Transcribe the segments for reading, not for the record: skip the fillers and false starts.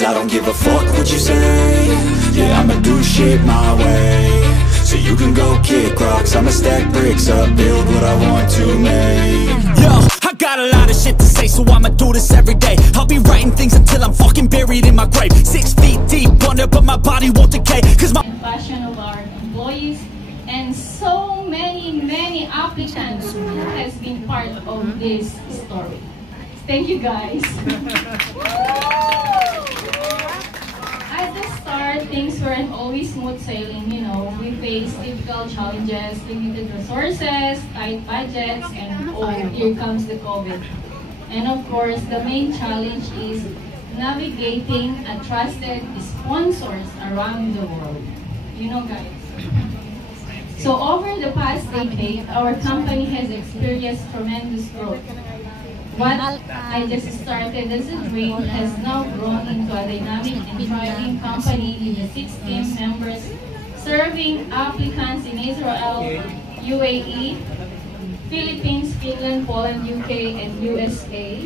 Cause I don't give a fuck what you say. Yeah, I'ma do shit my way. So you can go kick rocks, I'ma stack bricks up, build what I want to make. Yo, I got a lot of shit to say, so I'ma do this every day. I'll be writing things until I'm fucking buried in my grave. 6 feet deep under, but my body won't decay. Cause my passion of our employees and so many applicants who has been part of this story. Thank you guys. At the start, things weren't always smooth sailing, you know. We faced difficult challenges, limited resources, tight budgets, and oh, here comes the COVID. And of course, the main challenge is navigating a trusted sponsors around the world. You know, guys. So over the past decade, our company has experienced tremendous growth. What I just started as a dream has now grown into a dynamic and thriving company with 6 team members serving applicants in Israel, UAE, Philippines, Finland, Poland, UK, and USA,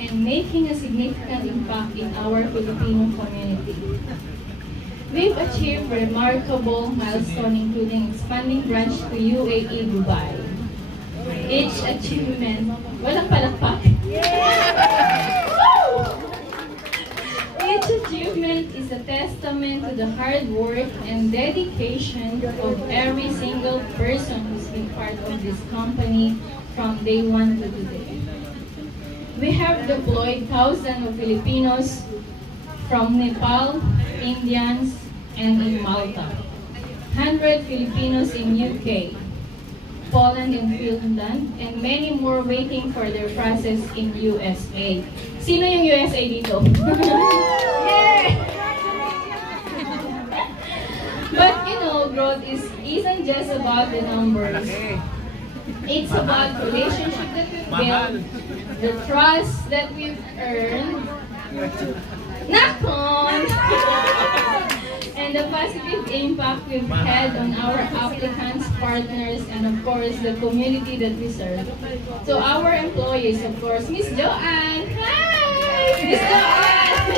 and making a significant impact in our Filipino community. We've achieved remarkable milestones, including expanding branch to UAE, Dubai. Each achievement, walang palakpak. Each achievement is a testament to the hard work and dedication of every single person who's been part of this company from day one to today. We have deployed thousands of Filipinos from Nepal, Indians, and in Malta. 100 Filipinos in UK, Poland and Finland, and many more waiting for their process in USA. Sino yung USA dito? But you know, growth isn't just about the numbers. It's about relationship that we've built, the trust that we've earned, and the positive impact we've had on our applicants, partners, and of course the community that we serve. So our employees, of course, Miss Joanne, hi! Miss Joanne!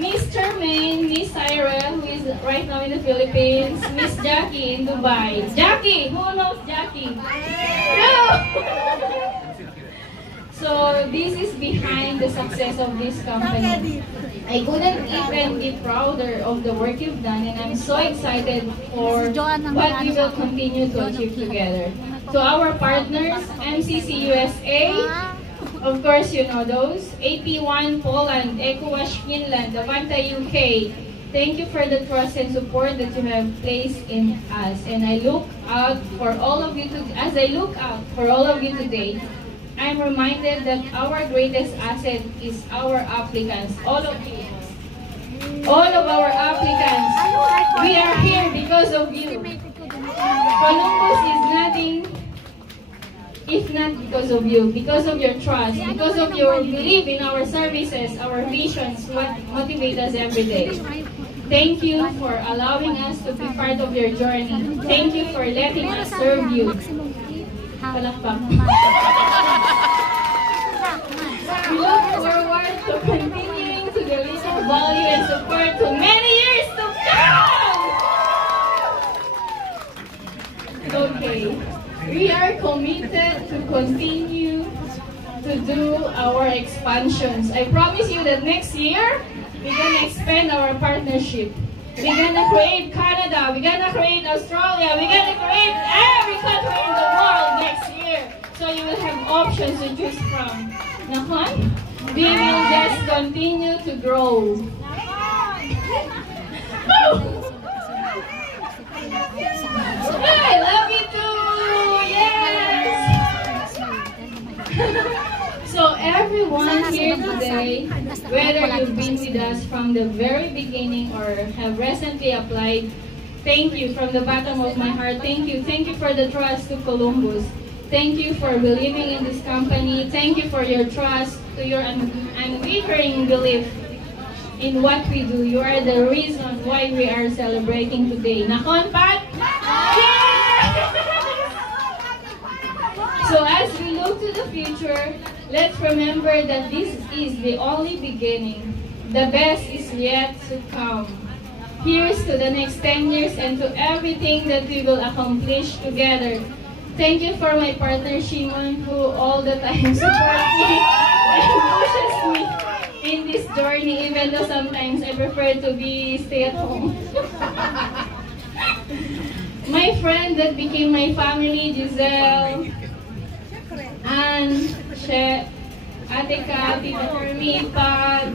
Miss Charmaine, Miss Ira, who is right now in the Philippines, Miss Jackie in Dubai. Jackie! Who knows Jackie? No! So this is behind the success of this company. I couldn't even be prouder of the work you've done, and I'm so excited for what we will continue to achieve together. So our partners, MCC USA, of course you know those, AP1 Poland, EcoWash Finland, Avanta UK, thank you for the trust and support that you have placed in us. And I look out for all of you as I look out for all of you today, I'm reminded that our greatest asset is our applicants, all of you. All of our applicants, we are here because of you. Columbus is nothing if not because of you, because of your trust, because of your belief in our services, our visions, what motivate us every day. Thank you for allowing us to be part of your journey. Thank you for letting us serve you. Palakpak. We look forward to continuing to deliver value and support to many years to come! Okay, we are committed to continue to do our expansions. I promise you that next year, we're gonna expand our partnership. We're gonna create Canada, we're gonna create Australia, we're gonna create every country in the world next year. So you will have options to choose from. Nakon? We will just continue to grow. I love you too! Yes! So everyone here today, whether you've been with us from the very beginning or have recently applied, thank you from the bottom of my heart. Thank you. Thank you for the trust to Columbus. Thank you for believing in this company. Thank you for your trust, to your unwavering belief in what we do. You are the reason why we are celebrating today. Nakon, Pat? Yeah! So as we look look to the future, let's remember that this is the only beginning. The best is yet to come. Here's to the next 10 years and to everything that we will accomplish together. Thank you for my partner Shimon, who all the time supports me and pushes me in this journey, even though sometimes I prefer to be stay at home. My friend that became my family, Giselle, Anne, Ate Kat, Tita Hermie, Pat,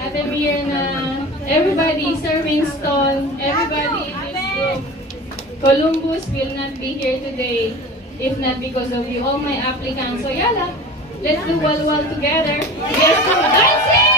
Ate Mirna, everybody, Sir Winston, everybody in this group. Columbus will not be here today if not because of you, all my applicants. So yala, let's do Walwal together. Let's do dancing!